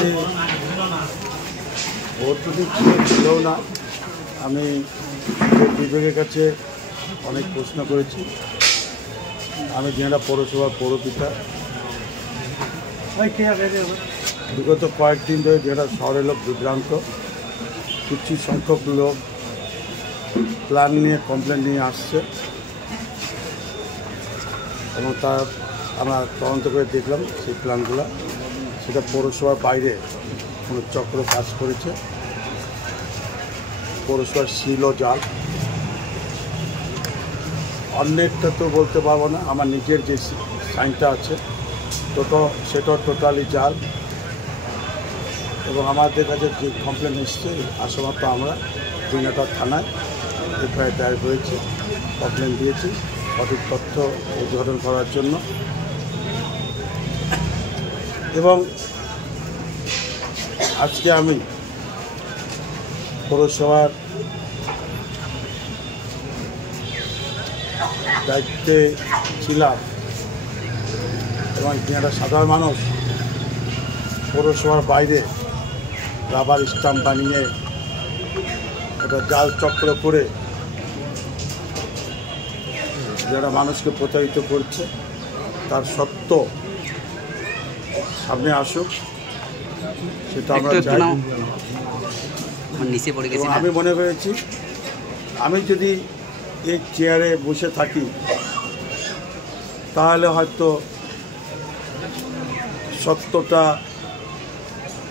আজকে ভোট যদি ছিল না, আমি বিবেকের কাছে অনেক প্রশ্ন করেছি। আমি দিনাটা পৌরসভার পৌরপিতা। বিগত কয়েকদিন ধরে যেটা শহরের লোক বিভ্রান্ত, কিছু সংখ্যক লোক প্ল্যান নিয়ে কমপ্লেন নিয়ে আসছে এবং তার আমরা তদন্ত করে দেখলাম সেই প্ল্যানগুলো সেটা পৌরসভার বাইরে কোনো চক্র কাজ করেছে। পৌরসভার শিল ও জাল, অনেকটা তো বলতে পারবো না, আমার নিজের যে সাইনটা আছে সেটা টোটালি জাল। এবং আমাদের কাছে যে কমপ্লেন এসছে আসামাত্র আমরা দিনাটা থানায় এফআইআর দায়ের করেছি, কমপ্লেন দিয়েছি সঠিক তথ্য উদ্ঘাটন করার জন্য। এবং আজকে আমি পৌরসভার দায়িত্বে ছিলাম এবং একটা সাধারণ মানুষ পৌরসভার বাইরে রাবার স্টাম্প বানিয়ে একটা জাল চক্র করে যারা মানুষকে প্রতারিত করছে, তার সত্য সামনে আসুক, সেটা আমরা চাই। আমি মনে করেছি আমি যদি এই চেয়ারে বসে থাকি তাহলে হয়তো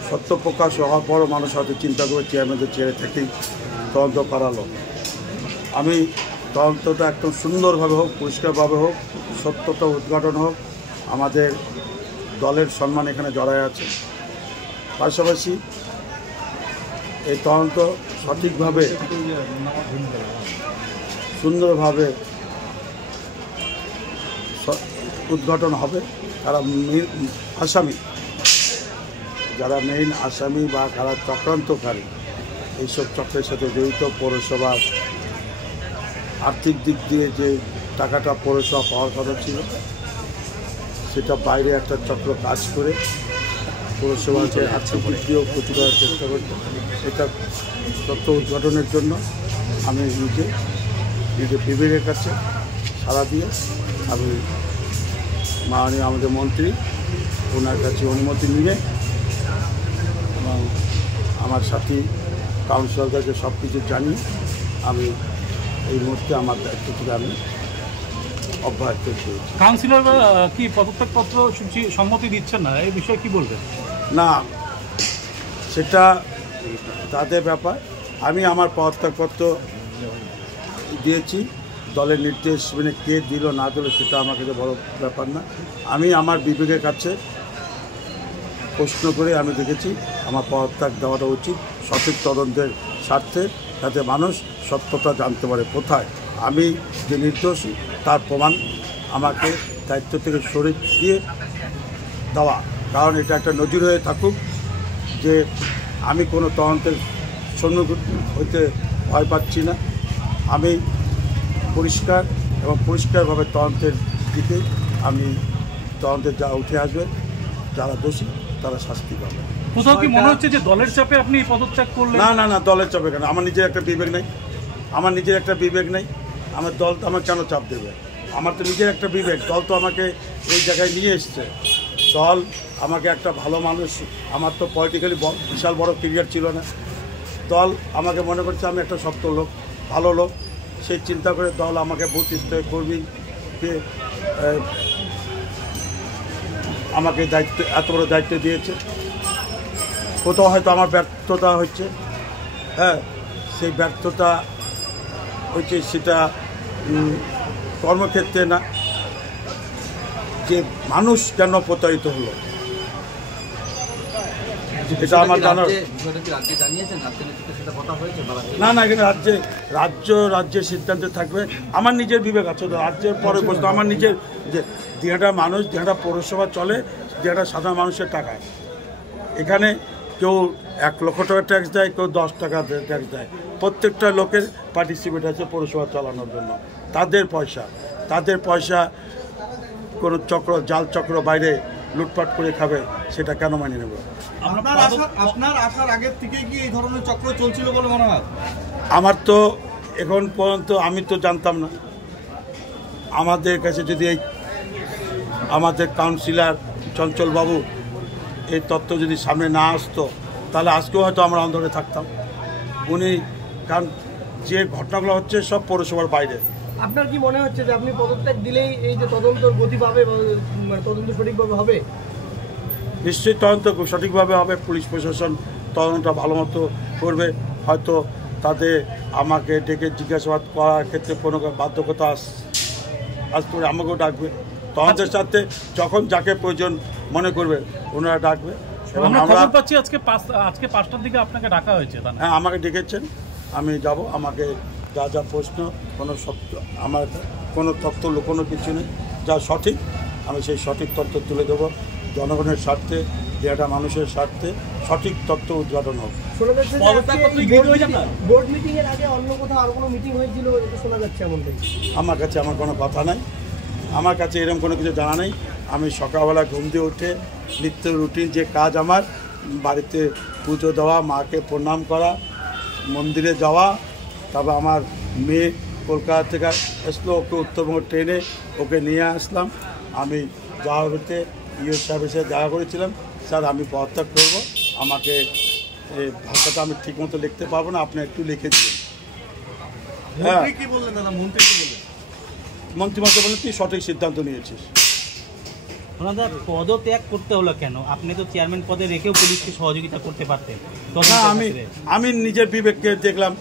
সত্য প্রকাশ হওয়ার পরও মানুষ হয়তো চিন্তা করে চেয়ারম্যানদের চেয়ারে থেকেই তদন্ত করালো। আমি তদন্তটা একদম সুন্দরভাবে হোক, পরিষ্কারভাবে হোক, সত্যতা উদ্ঘাটন হোক। আমাদের দলের সম্মান এখানে জড়ায় আছে। পাশাপাশি এই তদন্ত সঠিকভাবে সুন্দরভাবে উদ্ঘাটন হবে। তারা আসামি, যারা মেইন আসামি বা যারা চক্রান্তকারী, এইসব চক্রের সাথে জড়িত, পৌরসভার আর্থিক দিক দিয়ে যে টাকাটা পৌরসভা পাওয়ার কথা ছিল সেটা বাইরে একটা চক্র কাজ করে পৌরসভাকে আর্থিক দিক দিয়েও ক্ষতি করার চেষ্টা করছে। এটা তথ্য উদ্ঘাটনের জন্য আমি নিজে বিবেকের কাছে সাড়া দিয়ে আমি মাননীয় আমাদের মন্ত্রী ওনার কাছে অনুমতি নিয়ে এবং আমার সাথী কাউন্সিলরকে সব কিছু জানিয়ে আমি এই মুহূর্তে আমার দায়িত্ব থেকে আমি অব্যাহত করেছি। কাউন্সিলর কি পদত্যাগপত্র সূচি সম্মতি দিচ্ছেন না, এই বিষয়ে কি বলবেন? না, সেটা তাদের ব্যাপার। আমি আমার পদত্যাগপত্র দিয়েছি, দলের নির্দেশ মানে কে দিল না দিল সেটা আমার কাছে বড় ব্যাপার না। আমি আমার বিবেকের কাছে প্রশ্ন করে আমি দেখেছি আমার পদত্যাগ দেওয়াটা উচিত সঠিক তদন্তের স্বার্থে, যাতে মানুষ সত্যতা জানতে পারে কোথায় আমি যে নির্দোষ তার প্রমাণ আমাকে দায়িত্ব থেকে সরিয়ে দিয়ে দেওয়া। কারণ এটা একটা নজির হয়ে থাকুক যে আমি কোনো তদন্তের সম্মুখীন হইতে ভয় পাচ্ছি না। আমি পরিষ্কার এবং পরিষ্কারভাবে তদন্তের দিকে আমি তদন্তের যা উঠে আসবে, যারা দোষী তারা শাস্তি পাবে। কোথাও কি মনে হচ্ছে যে দলের চাপে আপনি পদত্যাগ করলেন? না, দলের চাপে কেন? আমার নিজের একটা বিবেক নেই। আমার দল তো আমার কেন চাপ দেবে? আমার তো নিজের একটা বিবেক। দল তো আমাকে এই জায়গায় নিয়ে এসছে। দল আমাকে একটা ভালো মানুষ, আমার তো পলিটিক্যালি বিশাল বড় ক্যারিয়ার ছিল না। দল আমাকে মনে করছে আমি একটা শক্ত লোক, ভালো লোক। সেই চিন্তা করে দল আমাকে বুথ স্তরের কর্মীকে আমাকে এত বড় দায়িত্ব দিয়েছে। কোথাও হয়তো আমার ব্যর্থতা হচ্ছে, সেই ব্যর্থতা হচ্ছে সেটা কর্মক্ষেত্রে না, যে মানুষ কেন প্রতারিত হলো এটা আমার জানার। না, এখানে রাজ্যের সিদ্ধান্তে থাকবে। আমার নিজের বিবেক আছে, রাজ্যের পরে বসতো। আমার নিজের যে দিনাটা পৌরসভা চলে, দিনাটা সাধারণ মানুষের টাকায়। এখানে কেউ 1 লক্ষ টাকা ট্যাক্স দেয়, কেউ 10 টাকা ট্যাক্স দেয়। প্রত্যেকটা লোকের পার্টিসিপেট আছে পৌরসভা চালানোর জন্য। তাদের পয়সা কোনো জাল চক্র বাইরে লুটপাট করে খাবে, সেটা কেন মানি নেব? আপনার আসার আগের থেকেই কি এই ধরনের চক্র চলছিল বলে মনে হয়? আমার তো এখন পর্যন্ত আমি তো জানতাম না। আমাদের কাছে যদি এই আমাদের কাউন্সিলর চঞ্চলবাবু এই তত্ত্ব যদি সামনে না আসতো, তাহলে আজকেও হয়তো আমরা অন্ধকারে থাকতাম। উনি কারণ যে ঘটনাগুলো হচ্ছে সব পৌরসভার বাইরে। আপনার কি মনে হচ্ছে যে আপনি পদত্যাগ দিলেই এই যে তদন্তর গতি পাবে, মানে তদন্ত সঠিকভাবে হবে? নিশ্চয়ই তদন্ত সঠিকভাবে হবে, পুলিশ প্রশাসন তদন্তটা ভালো মতো করবে। হয়তো তাদের আমাকে ডেকে জিজ্ঞাসাবাদ করার ক্ষেত্রে কোনো বাধ্যকতা আসতে পারে, আমাকেও ডাকবে। তদন্তের সাথে যখন যাকে প্রয়োজন মনে করবে ওনারা ডাকবে। এবং আমরা আমরা খবর পাচ্ছি আজকে 5টার দিকে আপনাকে ডাকা হয়েছে। হ্যাঁ, আমাকে ডেকেছেন, আমি যাব। আমাকে যা যা প্রশ্ন, কোনো সত্য, আমার কোনো তথ্য লুকোনো কিছু নেই, যা সঠিক আমি সেই সঠিক তথ্য তুলে দেবো। জনগণের স্বার্থে, একটা মানুষের স্বার্থে সঠিক তথ্য উদ্ঘাটন হোক। শোনা যাচ্ছে বোর্ড মিটিং এর আগে অন্য কোথাও আরো কোনো মিটিং হয়েছিল, এটা শোনা যাচ্ছে এমনটাই। আমার কাছে আমার কোনো কথা নাই, আমার কাছে এরকম কোনো কিছু জানা নেই। আমি সকালবেলা ঘুম দিয়ে উঠে নিত্য রুটিন যে কাজ আমার, বাড়িতে পুজো দেওয়া, মাকে প্রণাম করা, মন্দিরে যাওয়া, তারপর আমার মেয়ে কলকাতা থেকে আসলো, ওকে উত্তরবঙ্গ ট্রেনে ওকে নিয়ে আসলাম। আমি যাওয়াতে ইউ সাহেবের সাথে দেখা করেছিলাম, স্যার আমি পদত্যাগ করবো, আমাকে এই ভাষাটা আমি ঠিকমতো লিখতে পারবো না, আপনি একটু লিখে দিন। হ্যাঁ, কি বললেন দাদা? মন্ত্রী কি বললেন? মন্ত্রীমণ্ডল বলেন তুই সঠিক সিদ্ধান্ত নিয়েছিস। ওনাদের পদত্যাগ করতে হলো কেন? আপনি তো চেয়ারম্যান পদে রেখেও পুলিশকে সহযোগিতা করতে পারতেন। না, আমি নিজের বিবেককে দেখলাম